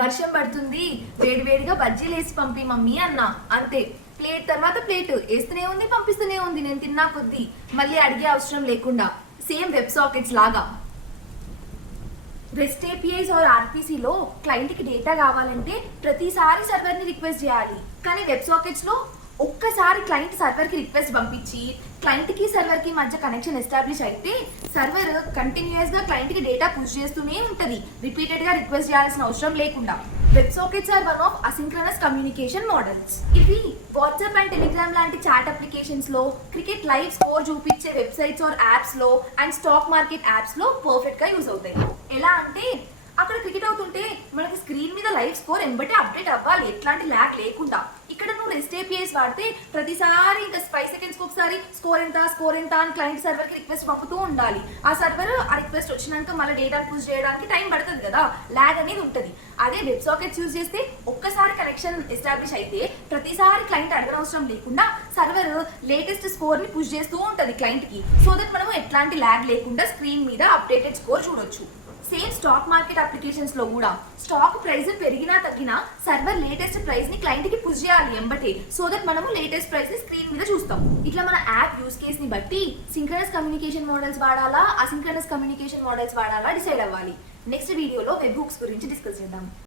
వర్షం పడుతుంది, వేడివేడిగా బజ్జీలు వేసి పంపి మమ్మీ అన్నా. అంతే, ప్లేట్ తర్వాత ప్లేట్ వేస్తూనే ఉంది, పంపిస్తూనే ఉంది. నేను తిన్నా కొద్దీ మళ్ళీ అడిగే అవసరం లేకుండా. సేమ్ వెబ్ సాకెట్స్ లాగా. రెస్ట్ ఏపీఐస్ ఆర్ ఆర్పీసీలో క్లయింట్కి డేటా కావాలంటే ప్రతిసారి సర్వర్ని రిక్వెస్ట్ చేయాలి. కానీ వెబ్ సాకెట్స్లో ఒక్కసారి క్లయింట్ సర్వర్కి రిక్వెస్ట్ పంపించి క్లయింట్కి సర్వర్కి మధ్య కనెక్షన్ ఎస్టాబ్లిష్ అయితే సర్వర్ కంటిన్యూస్గా క్లయింట్కి డేటా పుష్ చేస్తూనే ఉంటుంది, రిపీటెడ్గా రిక్వెస్ట్ చేయాల్సిన అవసరం లేకుండా. Web sockets are one of asynchronous communication models. ఇవి వాట్సాప్ అండ్ టెలిగ్రామ్ లాంటి చాట్ అప్లికేషన్స్లో, క్రికెట్ లైవ్ స్కోర్ చూపించే వెబ్సైట్స్ ఆర్ యాప్స్లో అండ్ స్టాక్ మార్కెట్ యాప్స్లో పర్ఫెక్ట్గా యూజ్ అవుతాయి. ఎలా అంటే అక్కడ క్రికెట్ అవుతుంటే మనకి స్క్రీన్ మీద లైవ్ స్కోర్ ఎంబటే అప్డేట్ అవ్వాలి, ఎట్లాంటి ల్యాగ్ లేకుండా. ఇక్కడ నువ్వు రెస్ట్ ఏపీఐస్ వాడితే ప్రతిసారి ఇంకా 5 సెకండ్స్కి ఒకసారి స్కోర్ ఎంత అని క్లయింట్ సర్వర్కి రిక్వెస్ట్ పంపుతూ ఉండాలి. ఆ సర్వర్ ఆ రిక్వెస్ట్ వచ్చినాక మళ్ళీ డేటా పుష్ చేయడానికి టైం పడుతుంది కదా, ల్యాగ్ అనేది ఉంటుంది. అదే వెబ్ సాకెట్స్ యూజ్ చేస్తే ఒక్కసారి కనెక్షన్ ఎస్టాబ్లిష్ అయితే ప్రతిసారి క్లయింట్ అడగనవసరం లేకుండా సర్వర్ లేటెస్ట్ స్కోర్ని పుష్ చేస్తూ ఉంటుంది క్లయింట్కి. సో దట్ మనం ఎట్లాంటి ల్యాగ్ లేకుండా స్క్రీన్ మీద అప్డేటెడ్ స్కోర్ చూడొచ్చు. సేమ్ స్టాక్ మార్కెట్ అప్లికేషన్స్ లో కూడా స్టాక్ ప్రైస్ పెరిగినా తగ్గినా సర్వర్ లేటెస్ట్ ప్రైస్ ని క్లయింట్ కి పుష్ చేయాలి ఎంబటే, సో దట్ మనము లేటెస్ట్ ప్రైస్ ని స్క్రీన్ మీద చూస్తాం. ఇట్లా మన యాప్ యూస్ కేస్ ని బట్టి సింక్రనస్ కమ్యూనికేషన్ మోడల్స్ వాడాలా, అసింక్రనస్ కమ్యూనికేషన్ మోడల్స్ వాడాలా డిసైడ్ అవ్వాలి. నెక్స్ట్ వీడియోలో వెబ్ హుక్స్ గురించి డిస్కస్ చేద్దాం.